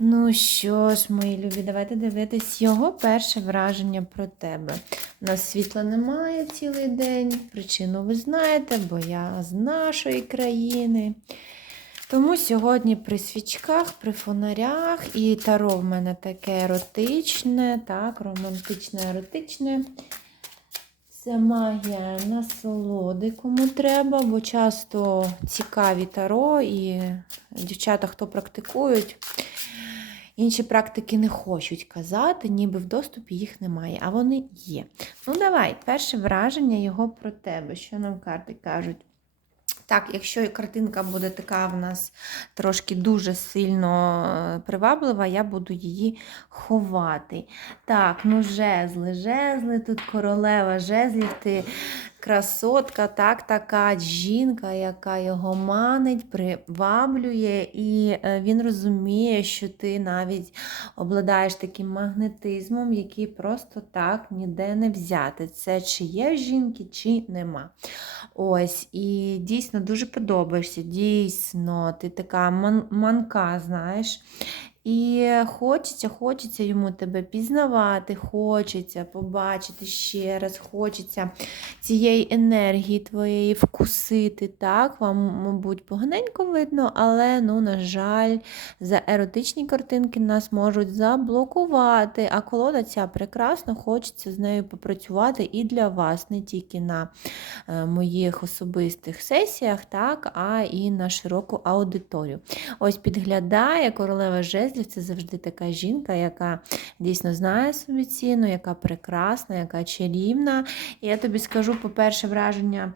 Ну що ж, мої любі, давайте дивитись його перше враження про тебе. У нас світла немає цілий день. Причину ви знаєте, бо я з нашої країни. Тому сьогодні при свічках, при фонарях, і таро в мене таке еротичне, так, романтичне, еротичне. Це магія насолоди, кому треба, бо часто цікаві таро і дівчата, хто практикують, інші практики не хочуть казати, ніби в доступі їх немає, а вони є. Ну, давай, перше враження його про тебе. Що нам карти кажуть? Так, якщо картинка буде така в нас трошки дуже сильно е, приваблива, я буду її ховати. Так, ну жезли, жезли, тут королева жезлів, ти красотка, так, така жінка, яка його манить, приваблює, і е, він розуміє, що ти навіть обладаєш таким магнетизмом, який просто так ніде не взяти. Це чи є в жінки, чи нема. Ось, і дійсно дуже подобаєшся. Дійсно, ти така ман- манка, знаєш. І хочеться, хочеться йому тебе пізнавати, хочеться побачити ще раз, хочеться цієї енергії твоєї вкусити. Так, вам, мабуть, поганенько видно, але, ну, на жаль, за еротичні картинки нас можуть заблокувати. А колода ця прекрасна, хочеться з нею попрацювати і для вас, не тільки на е, моїх особистих сесіях, так, а і на широку аудиторію. Ось підглядає королева жезлів, це завжди така жінка, яка дійсно знає собі ціну, яка прекрасна, яка чарівна. І я тобі скажу, по-перше, враження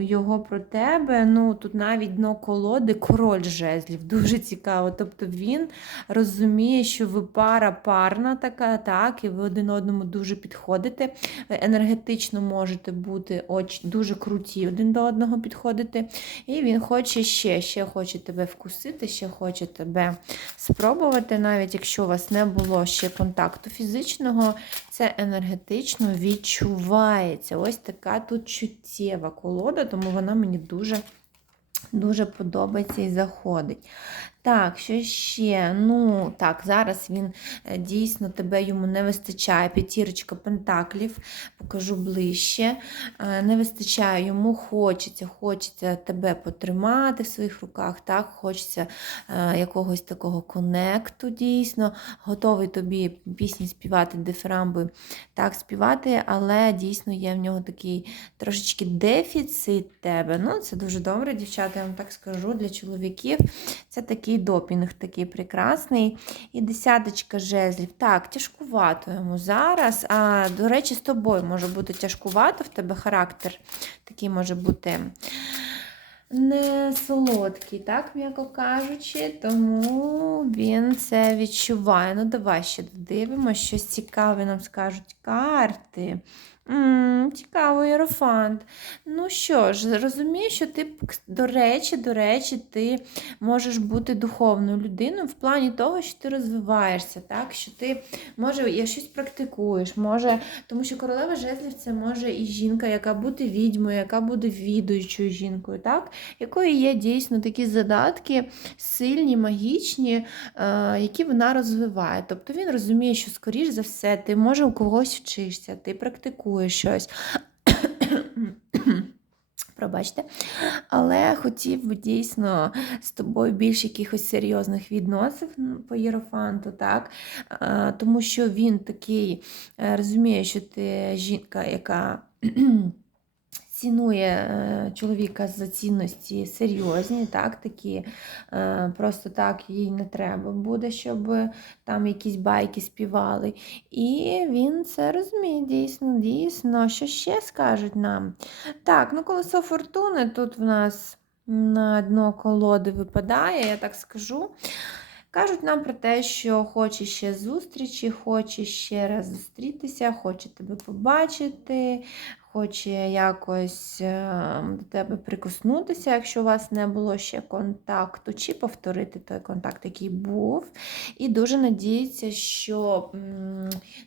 його про тебе. Ну, тут навіть дно колоди, король жезлів. Дуже цікаво. Тобто він розуміє, що ви пара парна така, так, і ви один одному дуже підходите. Ви енергетично можете бути дуже круті один до одного підходити. І він хоче ще, ще хоче тебе вкусити, ще хоче тебе спробувати, навіть якщо у вас не було ще контакту фізичного, це енергетично відчувається. Ось така тут чуттєва колода, тому вона мені дуже. Дуже подобається і заходить. Так, що ще? Ну, так, зараз він е, дійсно тебе йому не вистачає. П'ятірочка пентаклів, покажу ближче. Е, Не вистачає йому, хочеться, хочеться тебе потримати в своїх руках, так, хочеться е, якогось такого конекту, дійсно. Готовий тобі пісні співати, дифирамби так співати, але дійсно є в нього такий трошечки дефіцит тебе. Ну, це дуже добре, дівчата, я вам так скажу, для чоловіків. Це такий допінг, такий прекрасний. І десяточка жезлів. Так, тяжкувато йому зараз. А, до речі, з тобою може бути тяжкувато, в тебе характер такий може бути. Не солодкий, так, м'яко кажучи, тому він це відчуває. Ну, давай ще додивимося, щось цікаве нам скажуть карти. М, Цікаво, Єрофант. Ну що ж, розумію, що ти, до речі, до речі, ти можеш бути духовною людиною в плані того, що ти розвиваєшся, так? що ти може щось практикуєш, може, тому що королева жезлів це може і жінка, яка буде відьмою, яка буде відуючою жінкою, так? якої є дійсно такі задатки сильні, магічні, е, які вона розвиває. Тобто він розуміє, що, скоріш за все, ти може у когось вчишся, ти практикуєш щось. Пробачте, але хотів би дійсно з тобою більш якихось серйозних відносин по Єрофанту, так? Тому що він такий е, розуміє, що ти жінка, яка цінує е, чоловіка за цінності серйозні, так, такі, е, просто так їй не треба буде, щоб там якісь байки співали. І він це розуміє, дійсно, дійсно. Що ще скажуть нам? Так, ну колесо фортуни тут в нас на дно колоди випадає, я так скажу. Кажуть нам про те, що хоче ще зустрічі, хоче ще раз зустрітися, хоче тебе побачити, хоче якось е, до тебе прикоснутися, якщо у вас не було ще контакту, чи повторити той контакт, який був. І дуже надіється, що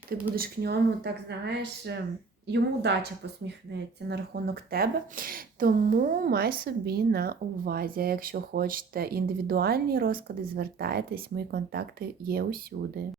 ти будеш к ньому, так знаєш. е, йому удача посміхнеться на рахунок тебе. Тому май собі на увазі. Якщо хочете індивідуальні розклади, звертайтесь, мої контакти є усюди.